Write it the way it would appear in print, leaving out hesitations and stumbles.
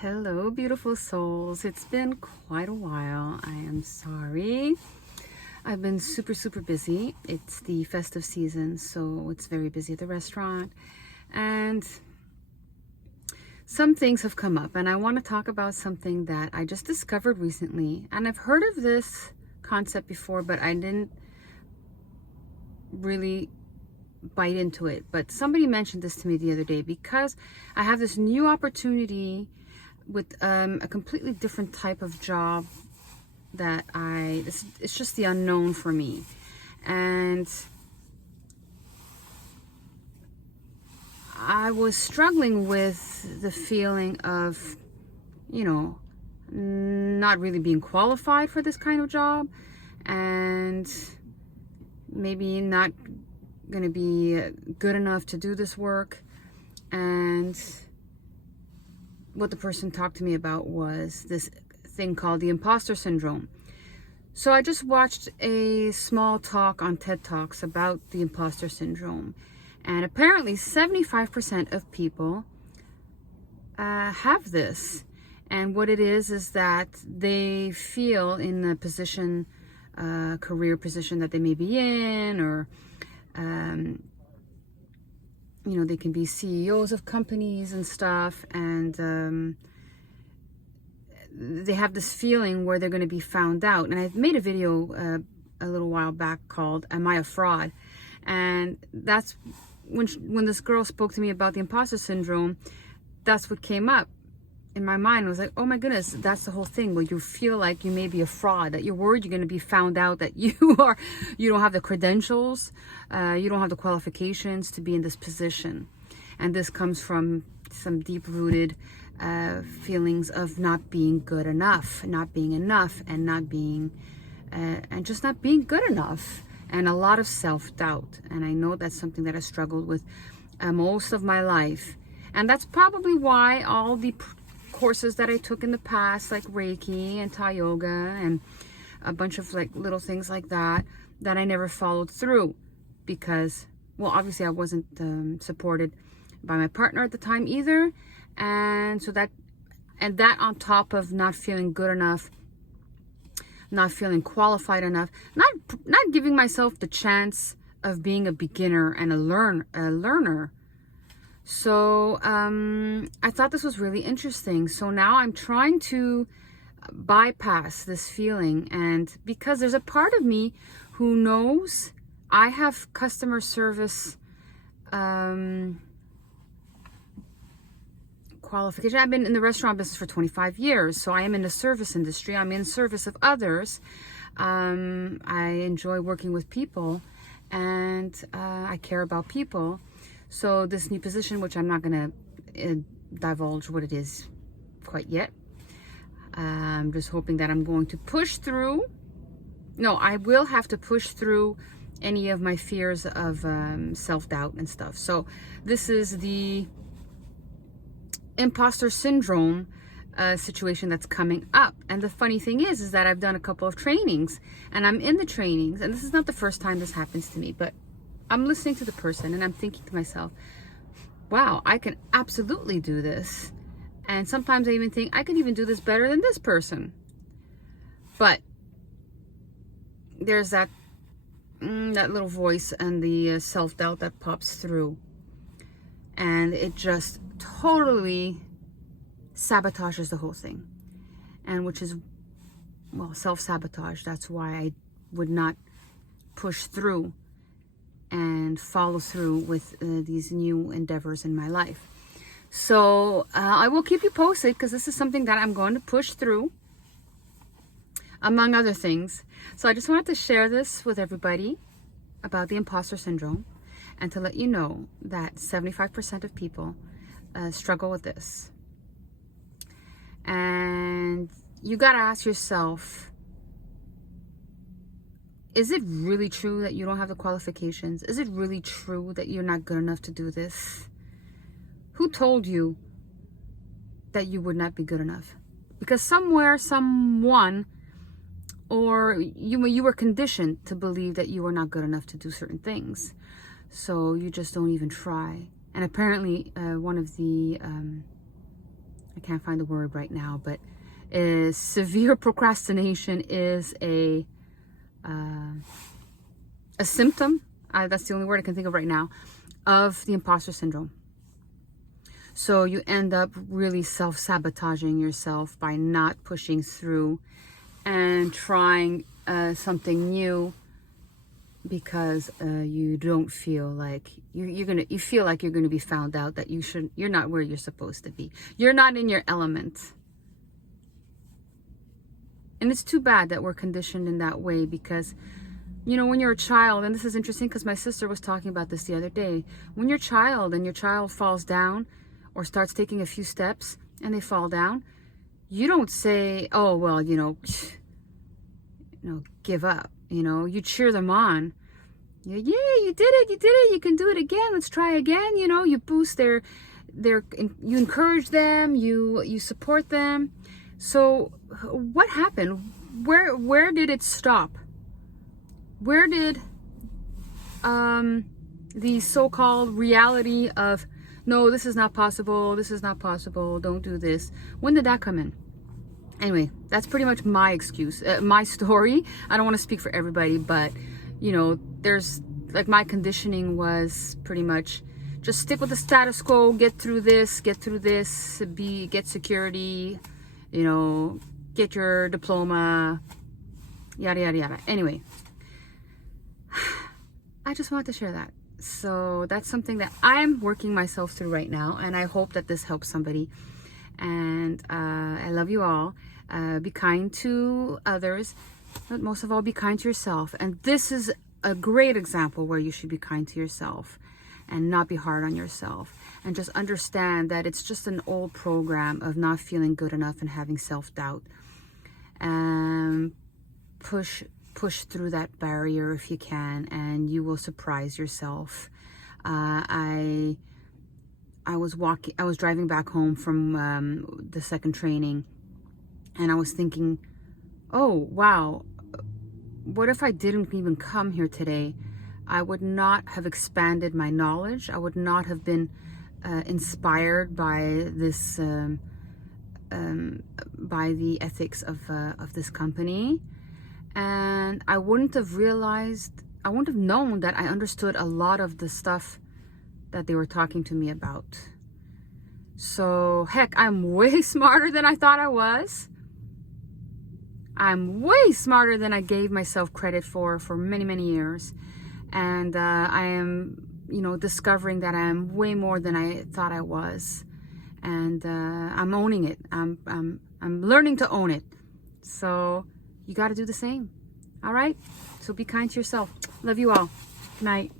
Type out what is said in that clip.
Hello, beautiful souls. It's been quite a while. I am sorry. I've been super busy. It's the festive season, so it's very busy at the restaurant. And some things have come up, and I want to talk about something that I just discovered recently. And I've heard of this concept before, but I didn't really bite into it. But somebody mentioned this to me the other day because I have this new opportunity with a completely different type of job that it's just the unknown for me. And I was struggling with the feeling of, not really being qualified for this kind of job, and maybe not going to be good enough to do this work. And what the person talked to me about was this thing called the imposter syndrome. So I just watched a small talk on TED Talks about the imposter syndrome. And apparently 75% of people have this. And what it is that they feel in a position, career position that they may be in, or they can be CEOs of companies and stuff, and they have this feeling where they're going to be found out. And I made a video a little while back called "Am I a Fraud?" And that's when this girl spoke to me about the imposter syndrome. That's what came up in my mind. I was like, oh my goodness, that's the whole thing, where you feel like you may be a fraud, that you're worried you're going to be found out, that you don't have the credentials, you don't have the qualifications to be in this position. And this comes from some deep-rooted feelings of not being good enough, not being enough, and not being and just not being good enough, and a lot of self-doubt. And I know that's something that I struggled with most of my life. And that's probably why all the courses that I took in the past, like Reiki and Thai yoga and a bunch of like little things like that I never followed through, because, well, obviously I wasn't supported by my partner at the time either. And so that on top of not feeling good enough, not feeling qualified enough, not giving myself the chance of being a beginner and a learner. So I thought this was really interesting. So now I'm trying to bypass this feeling, and because there's a part of me who knows I have customer service qualification. I've been in the restaurant business for 25 years, so I am in the service industry. I'm in service of others. I enjoy working with people, and I care about people. So this new position, which I'm not going to divulge what it is quite yet, I'm just hoping that I'm going to push through. No, I will have to push through any of my fears of self-doubt and stuff. So this is the imposter syndrome situation that's coming up. And the funny thing is that I've done a couple of trainings, and I'm in the trainings, and this is not the first time this happens to me, but I'm listening to the person and I'm thinking to myself, wow, I can absolutely do this. And sometimes I even think I could even do this better than this person. But there's that little voice and the self-doubt that pops through, and it just totally sabotages the whole thing. And which is, well, self-sabotage. That's why I would not push through and follow through with these new endeavors in my life. So I will keep you posted, because this is something that I'm going to push through, among other things. So I just wanted to share this with everybody about the imposter syndrome, and to let you know that 75% of people struggle with this. And you got to ask yourself, is it really true that you don't have the qualifications? Is it really true that you're not good enough to do this? Who told you that you would not be good enough? Because somewhere, someone, or you were conditioned to believe that you were not good enough to do certain things. So you just don't even try. And apparently one of the, I can't find the word right now, but severe procrastination is a symptom, that's the only word I can think of right now, of the imposter syndrome. So you end up really self-sabotaging yourself by not pushing through and trying something new because you don't feel like you feel like you're gonna be found out, that you're not where you're supposed to be. You're not in your element. And it's too bad that we're conditioned in that way, because, you know, when you're a child, and this is interesting because my sister was talking about this the other day, when you're a child and your child falls down or starts taking a few steps and they fall down, you don't say, oh, well, you know, give up. You know, you cheer them on. Yeah, you did it, you can do it again, let's try again. You know, you boost you encourage them, you support them. So what happened? Where did it stop? Where did the so-called reality of, no, this is not possible, don't do this, when did that come in? Anyway, that's pretty much my excuse, my story. I don't want to speak for everybody, but, you know, there's, like, my conditioning was pretty much just stick with the status quo, get through this, get security, you know, get your diploma, yada, yada, yada. Anyway, I just wanted to share that. So that's something that I'm working myself through right now, and I hope that this helps somebody. And I love you all. Be kind to others, but most of all, be kind to yourself. And this is a great example where you should be kind to yourself and not be hard on yourself. And just understand that it's just an old program of not feeling good enough and having self-doubt. Push through that barrier if you can, and you will surprise yourself. I was driving back home from the second training, and I was thinking, oh wow, what if I didn't even come here today? I would not have expanded my knowledge. I would not have been inspired by this, by the ethics of this company, and I wouldn't have known that I understood a lot of the stuff that they were talking to me about. So heck, I'm way smarter than I thought I was. I'm way smarter than I gave myself credit for many, many years. And I am, you know, discovering that I am way more than I thought I was. And I'm owning it. I'm learning to own it. So you got to do the same. All right? So be kind to yourself. Love you all. Good night.